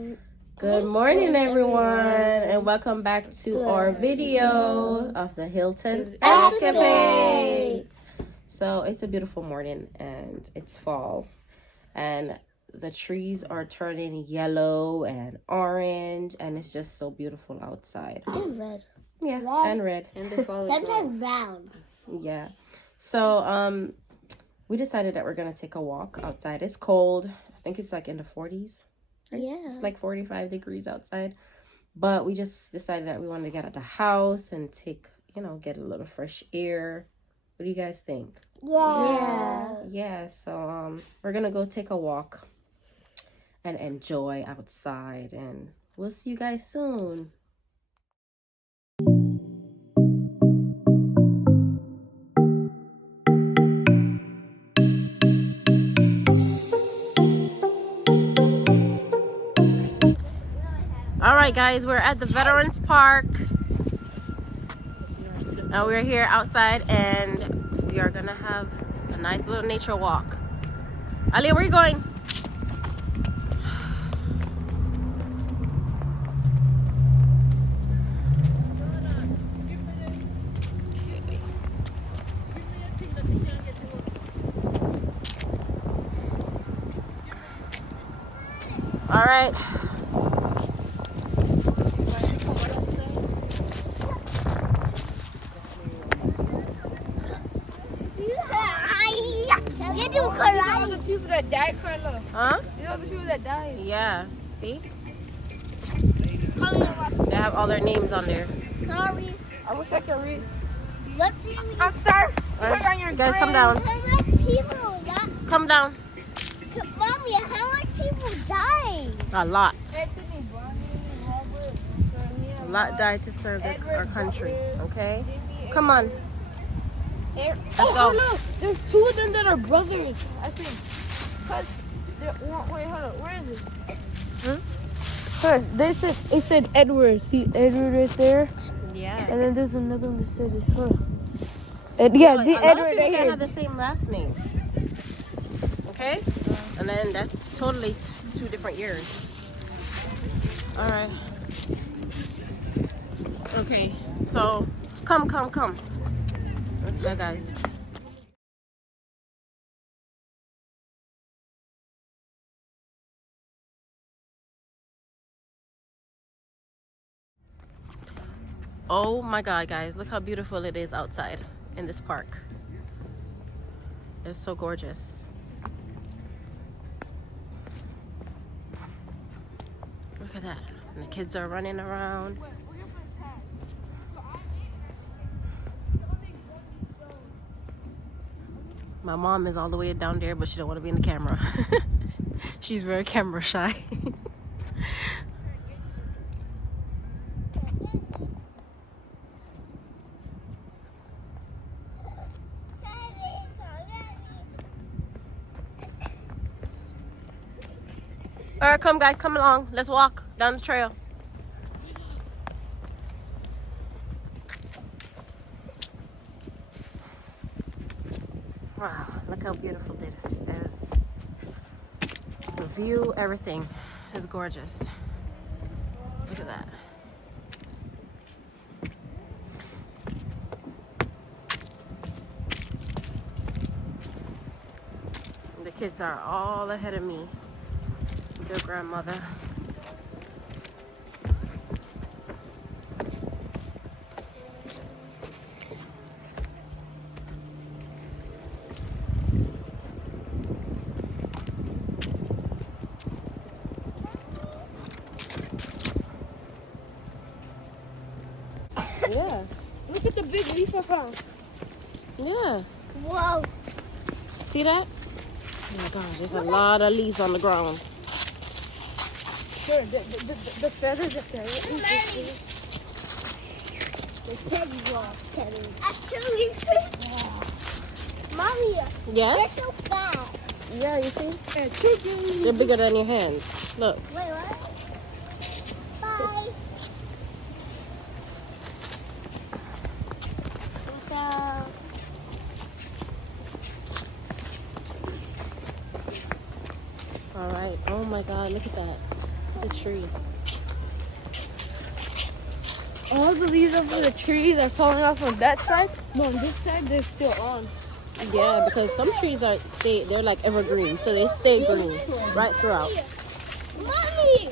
Good morning, everyone, and welcome back to our video of the Hilton Escapades. So it's a beautiful morning and it's fall, and the trees are turning yellow and orange, and it's just so beautiful outside. And red. Yeah, red. and red. And they're falling sometimes brown. Yeah. So we decided that we're gonna take a walk outside. It's cold. I think it's like in the 40s. Right? Yeah. It's like 45 degrees outside. But we just decided that we wanted to get out of the house and take, get a little fresh air. What do you guys think? Yeah. Yeah, so we're going to go take a walk and enjoy outside. And we'll see you guys soon. All right, guys, we're at the Veterans Park. Now we're here outside, and we are gonna have a nice little nature walk. Ali, where are you going? All right. The people that died, Carla. Huh? You know the people that died. Yeah. See? They have all their names on there. Sorry. I wish I could read. Let's see. I'm sorry. Right. On your Guys, come down. How much people died? Come down. Mommy, how much people died? A lot. Anthony, Bonnie, Robert, A lot died to serve our country. Okay? Come on. Let's go. Carla, there's two of them that are brothers, I think. Wait, hold on. Where is it? First, it said Edward. See Edward right there? Yeah. And then there's another one that said it. Hold on. Yeah, the Edward right they here. have the same last name. Okay? And then that's totally two different years. All right. Okay. So, come. Let's go, guys. Oh my God, guys, look how beautiful it is outside in this park. It's so gorgeous. Look at that. And the kids are running around. My mom is all the way down there, but she don't want to be in the camera. She's very camera shy. All right, come guys, come along. Let's walk down the trail. Wow, look how beautiful this is. The view, everything is gorgeous. Look at that. The kids are all ahead of me. Their grandmother. Yeah. Look at the big leaf I found. Yeah. Whoa. See that? Oh my gosh, there's a lot of leaves on the ground. Sure, the feathers up there. The teddy was Teddy. Actually, Mommy, Yes? they're so fat. Yeah, you see? They're bigger than your hands. Look. Wait, what? Bye. So, All right. Oh my God, look at that. the tree. All the leaves off of the trees are falling off on that side, but on this side they're still on. Yeah, because some trees they're like evergreen, so they stay green right throughout. Mommy!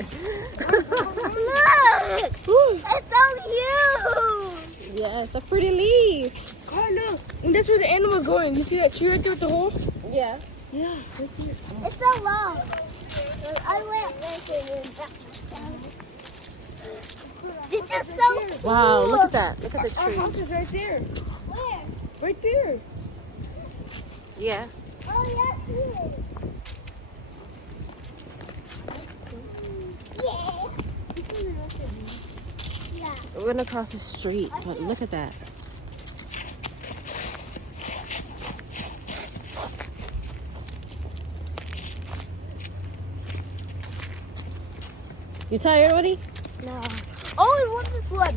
Look! It's so huge! Yeah, it's a pretty leaf. Oh no! And that's where the animal's going. You see that tree right there with the hole? Yeah. Yeah, right there. It's so long. I went This is so Wow, cool. look at that. Look at the Our house trees. is right there. Where? Right there. Yeah. Oh, yes, here. Yeah. We're gonna cross the street, but look at that. You tired, Woody? No. Oh, I want this one.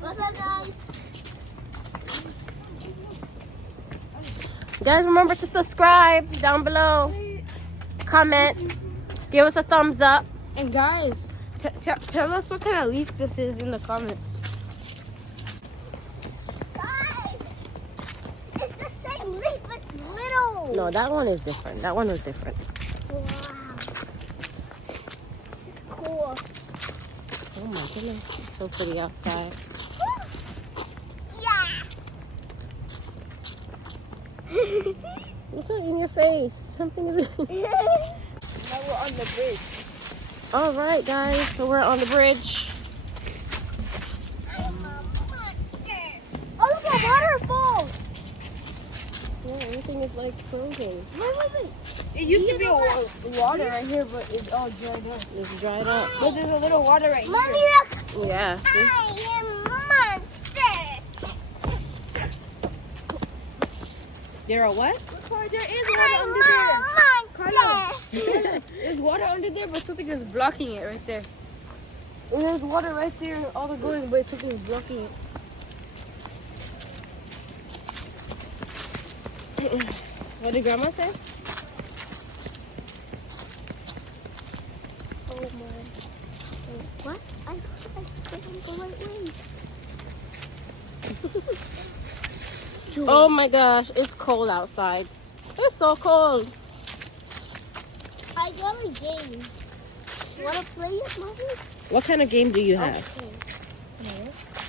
What's up, guys? Guys, remember to subscribe down below. Comment. Give us a thumbs up. And guys, tell us what kind of leaf this is in the comments. Guys, it's the same leaf, it's little. No, that one is different. That one was different. Wow. This is cool. Oh my goodness. It's so pretty outside. Yeah. What's that in your face? Something is Now we're on the bridge. All right, guys. So we're on the bridge. I'm a monster. Oh, look at waterfall. Yeah, everything is like frozen. Wait. It used to be a water right here, but it's all dried up. It's dried up. But there's a little water right here. Mommy, look. Yeah. See? I am a monster. You're a what? Carl, there is I'm water a under there. monster. There's water under there, but something is blocking it right there. And there's water right there, all the going, but something is blocking it. What did Grandma say? Oh my. What? I didn't go right way. Oh my gosh, it's cold outside. It's so cold. I got a game. Wanna play it, Mommy? What kind of game do you have?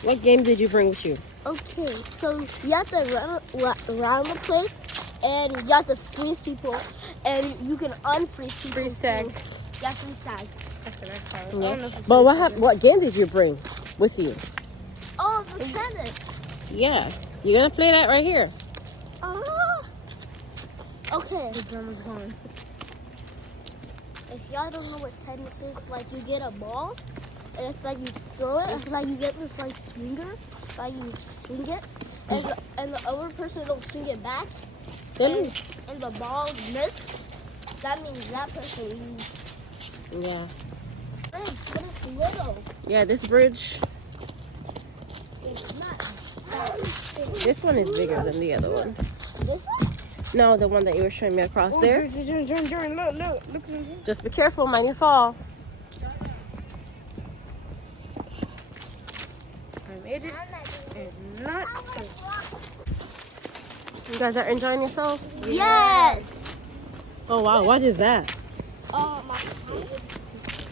What game did you bring with you? Okay, so you have to run around the place, and you have to freeze people, and you can unfreeze people. Freeze tag. too. Yeah, freeze tag. That's what I call it. I Yeah. don't know if it's But really what game did you bring with you? Oh, the tennis. Yeah. You're gonna play that right here. Oh. Okay. good. Grandma's gone. If y'all don't know what tennis is, like you get a ball, and it's like you throw it, it's like you get this like swinger, like you swing it, and the other person don't swing it back, Then, and the ball missed. That means that person loses. yeah. But it's little. Yeah, this bridge, It's not. this one is bigger than the other one. This one? No, the one that you were showing me across there. Jordan, look. Just be careful, man, you fall. I made it. I'm not doing it. And not. You guys are enjoying yourselves? Yes. Oh wow, what is that? Oh my God.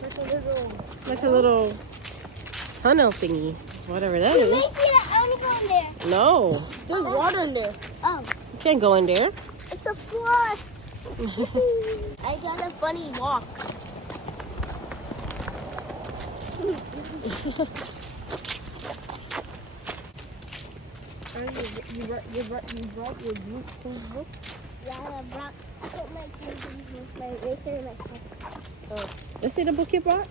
There's a little. Like a little tunnel thingy. Whatever that You is. may see that only go in there. No, There's water in there. Oh, you can't go in there. it's a flood. I got a funny walk. You brought your blue school book? Yeah, I put my keys with my eraser in my car. Let's see the book you brought.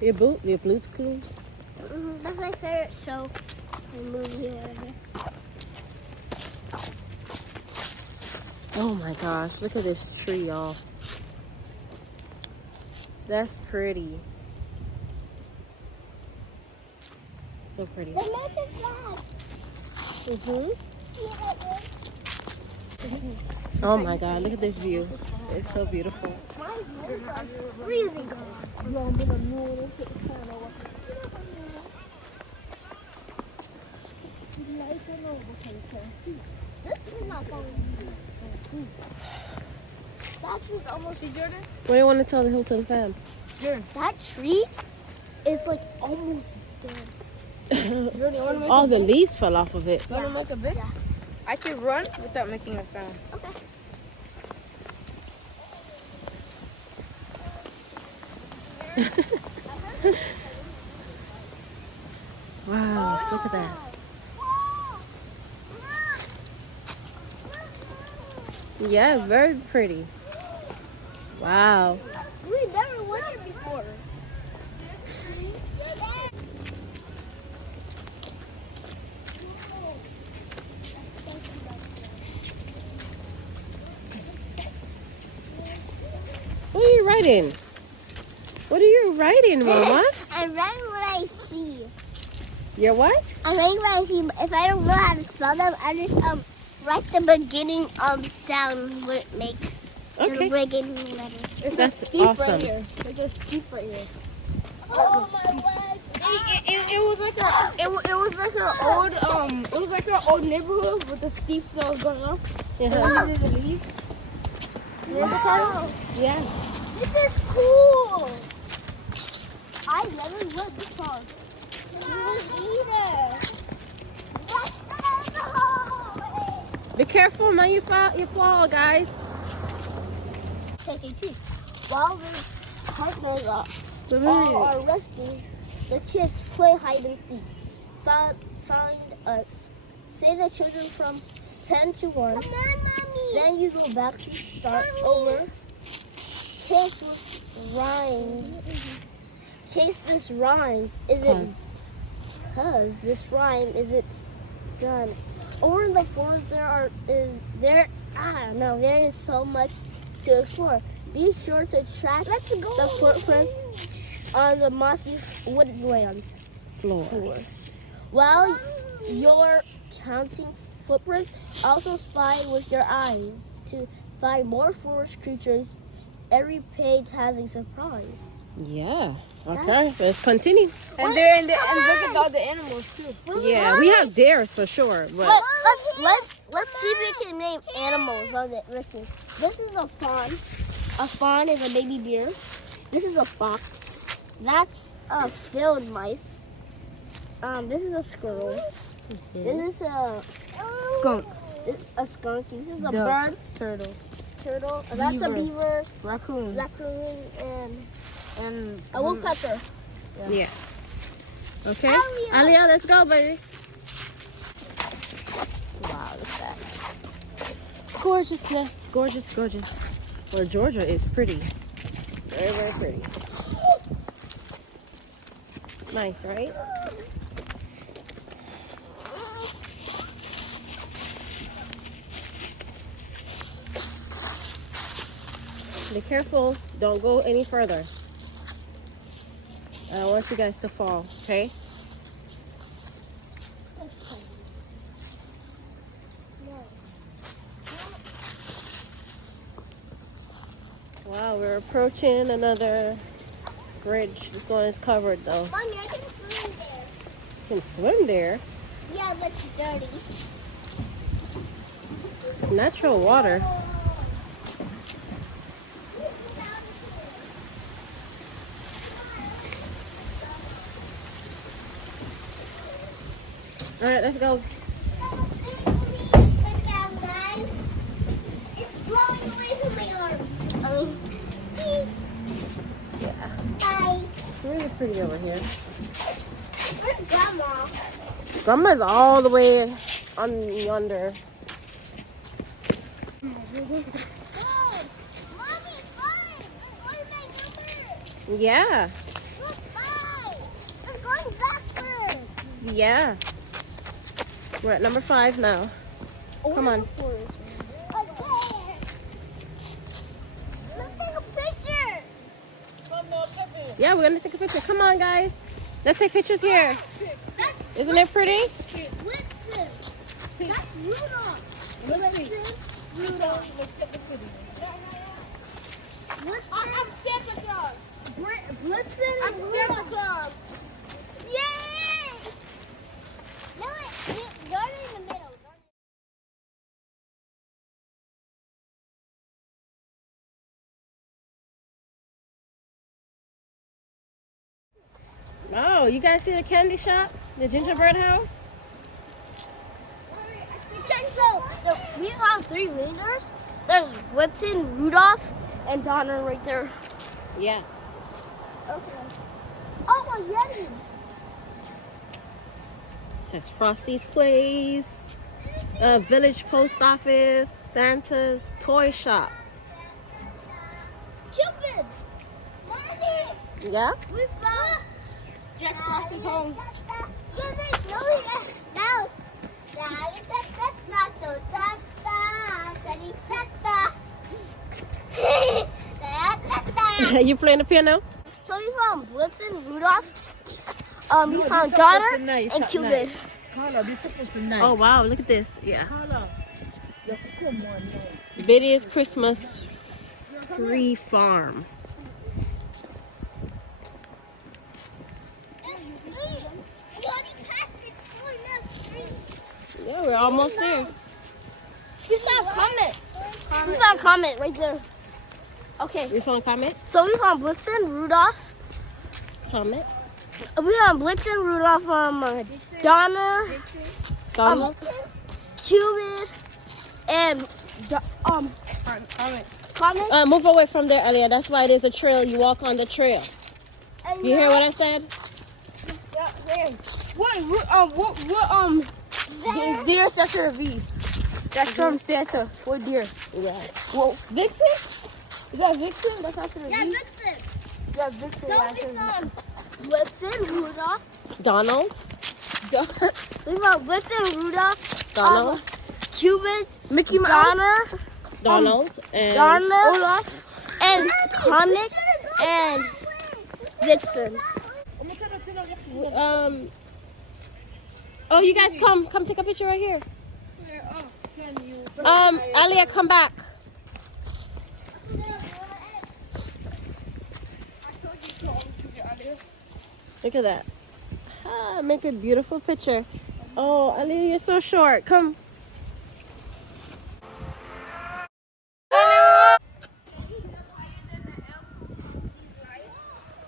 Yeah. Your Blue's Clues. That's my favorite show and movie. Whatever. Oh my gosh, look at this tree, y'all. That's pretty. So pretty. The American flag. Mm-hmm. See that one? Oh my God, look at this view. It's so beautiful. Freezing cold. This is not falling. That tree's almost. See, Jordan? What do you want to tell the Hilton fam? Jordan. That tree is like almost dead. Jordan, you want to make All a the bed? leaves fell off of it. You want to make a bed? Yeah. I can run without making a sound. Okay. Wow, look at that. Yeah, very pretty. Wow. We never went here before. What are you writing? What are you writing, Mama? I'm writing what I see. You're what? I'm writing what I see. If I don't know how to spell them, I just write the beginning sound what it makes. Okay. The beginning letter. That's Steep awesome. right here. There's a steep right here. Oh my legs! It was like an old neighborhood with the steep that was going up. Uh-huh. We needed to leave. Wow. Yeah. This is cool. I never read this song. Either. Be careful, man. You fall, guys. Second tree. While the partners are resting, the kids play hide and seek. Find us. Say the children from 10 to 1. Come on, Mommy. Then you go back to start over. Case with rhymes. Case this rhymes isn't because this rhyme isn't done. Over in the forest there is so much to explore. Be sure to track the footprints on the mossy woodland Floor. While you're counting footprints, also spy with your eyes to find more forest creatures. Every page has a surprise. Yeah. Okay. Let's continue. And look at all the animals too. Yeah, we have dares for sure, but Let's see if we can name animals on it. Listen, this is a fawn. A fawn is a baby deer. This is a fox. That's a field mice. This is a squirrel. This is a Skunk. This is a skunk. This is a Duck. bird. Turtle. That's a beaver. Raccoon. And a woodpecker. yeah. Okay. Alia. Alia, let's go, baby. Wow, look at that. Gorgeousness. Gorgeous, gorgeous. Well, Georgia is pretty. Very, very pretty. Nice, right? Be careful. Don't go any further. I don't want you guys to fall, okay? Wow, we're approaching another bridge. This one is covered though. Mommy, I can swim there. You can swim there. Yeah, but it's dirty. It's natural water. All right, let's go. It's blowing away from my arm. Yeah. Bye. It's really pretty over here. Where's Grandma? Grandma's all the way on yonder. Oh, Mommy, bye. We're going back. Yeah. Look, bye. We're going backwards. Yeah. We're at number 5 now. Come on. Let's take a picture. Yeah, we're gonna take a picture. Come on, guys. Let's take pictures here. Isn't it pretty? Blitzen. That's Rudolph. Blitzen. I'm Santa Claus. Blitzen. I'm Santa Claus. Yay! No, you're in the middle. Oh, you guys see the candy shop? The Gingerbread House? Okay, so we have 3 reindeers. There's Blitzen, Rudolph, and Donner right there. Yeah. Okay. Oh, my Yeti. It says Frosty's Place, Village Post Office, Santa's Toy Shop. Cupid. Mommy. Yeah? We found Jack Frosty's home. You playing the piano? So we found Blitzen, Rudolph. We found Donner and Cupid. Oh wow, look at this. Yeah. Carla, you have to come one night. Biddy's Christmas Free Farm. Yeah, we're almost there. We found Comet. We found Comet right there. Okay, We found Comet? so we found Blitzen, Rudolph. Comet? We found Blitzen, Rudolph, Donner, Donald? Cupid, and Comet. Move away from there, Elia. That's why there's a trail. You walk on the trail. And You hear what I said? Yeah, there. What deer starts with a V? That's from Santa. What deer? Yeah. Whoa, Vixen? Is that Vixen? That's after a V? Yeah, Blitzen. Yeah, Vixen. So we found Blitzen, Rudolph. Donald? We found Blitzen, Rudolph, Donald? Cupid, Mickey Mouse. Donner, Donald? And Olaf, and Comet, and Blitzen. oh, you guys come take a picture right here. Alia, come back. Look at that. Make a beautiful picture. Oh, Alia, you're so short. Come.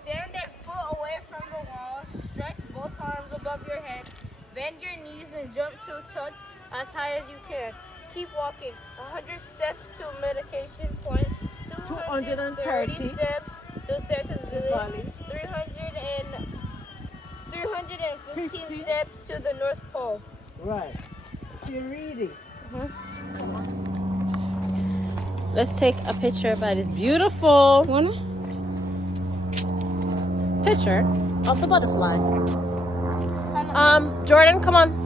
Stand that foot away from the wall. Stretch both arms above your head. Bend your knees and jump to a touch as high as you can. Keep walking. 100 steps to medication point. 230 steps to Santa's village. 315 steps to the North Pole. Right. You read it. Let's take a picture by this beautiful picture of the butterfly. Jordan, come on.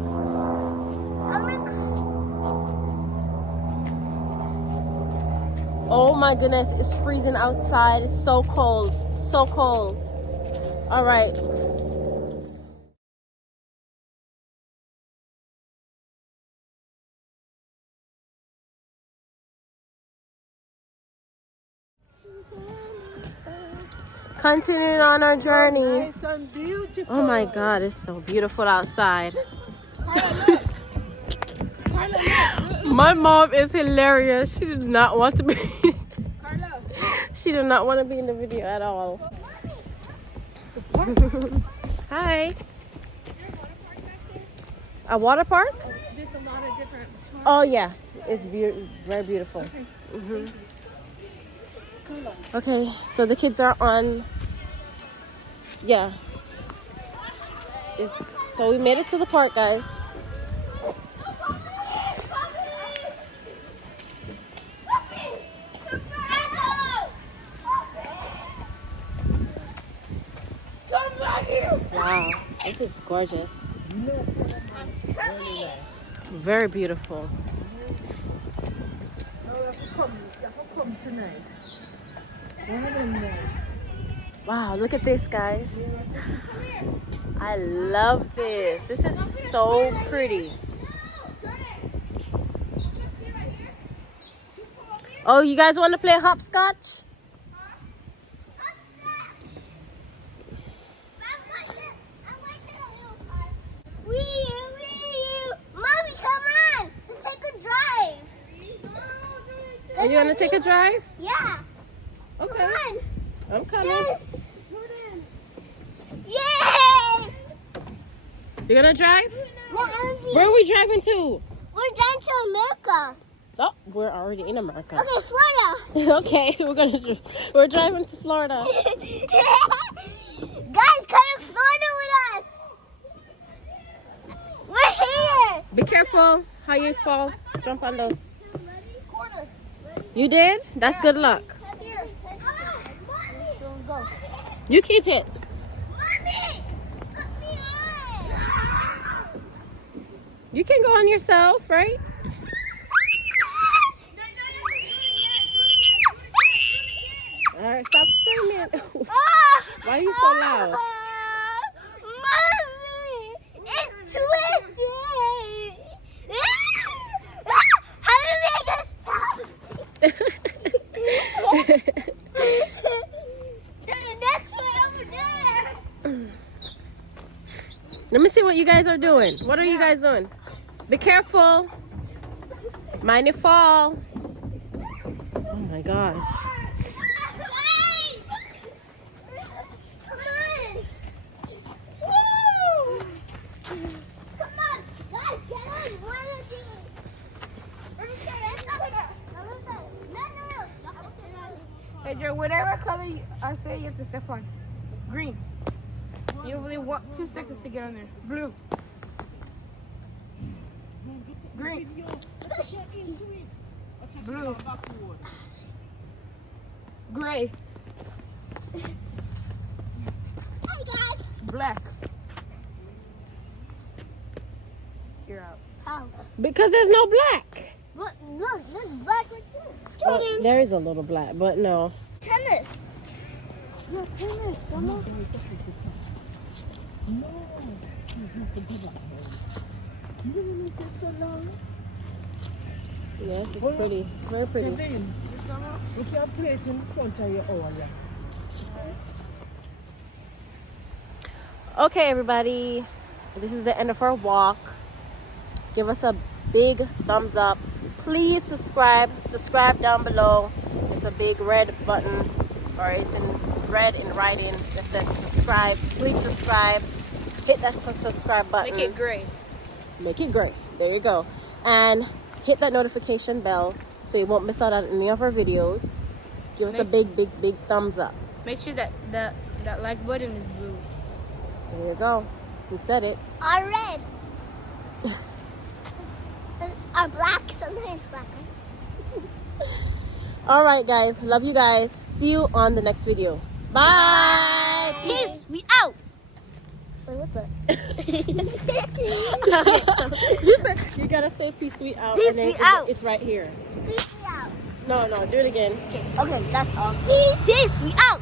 Oh my goodness, it's freezing outside. It's so cold. So cold. All right. Continuing on our journey. Nice and beautiful. Oh my God, it's so beautiful outside. My mom is hilarious. She did not want to be. She did not want to be in the video at all. Hi. A water park? Just a lot of different. Oh yeah, it's very beautiful. Okay, so the kids are on. Yeah. So we made it to the park, guys. Wow, this is gorgeous. Very beautiful. Come tonight. One of them nights. Wow, look at this, guys. I love this. This is so pretty. Oh, you guys want to play hopscotch? Mommy, come on! Let's take a drive. Are you gonna take a drive? Yeah. Okay. Come on. I'm coming. Yes. Yay! You're gonna drive? No, Where are we driving to? we're going to America. Oh, we're already in America. Okay, Florida. Okay, we're driving to Florida. Guys, come to Florida with us. We're here. Be careful how you fall. Jump on those. Quarter. You did? That's good luck. Come here. Go. You keep it. Mommy, put me on. You can go on yourself, right? All right, stop screaming. Why are you so loud? Mommy, it's twisted. How do we get stop? That's way over there. Let me see what you guys are doing. What are you guys doing? Be careful. Mind you fall. Oh my gosh. Guys! Come on! Woo! Come on! Guys, get on! One of these! No. Hey, Joe, whatever color I say, you have to step on. Green. You only want 2 seconds to get on there. Blue. Green. Blue. Gray. Hey guys! Black. You're out. How? Because there's no black. Look, there's black right there. Well, there is a little black, but no. Tennis. No, tennis. Come on. Yes, it's pretty. Very pretty. Kevin, you can play it in front of your oil. Okay, everybody. This is the end of our walk. Give us a big thumbs up. Please subscribe. Subscribe down below. It's a big red button, or it's in red in writing that says subscribe. Please subscribe. Hit that subscribe button. Make it gray. Make it gray. There you go. And hit that notification bell so you won't miss out on any of our videos. Give us a big thumbs up. Make sure that that like button is blue. There you go. You said it. Are red. Are black. Sometimes black. All right, guys. Love you guys. See you on the next video. Bye. Peace. We out. Wait, what's that? You gotta say peace, we out. Peace, and then we out. It's right here. Peace. We out. No, do it again. Okay, that's all. Peace. We out.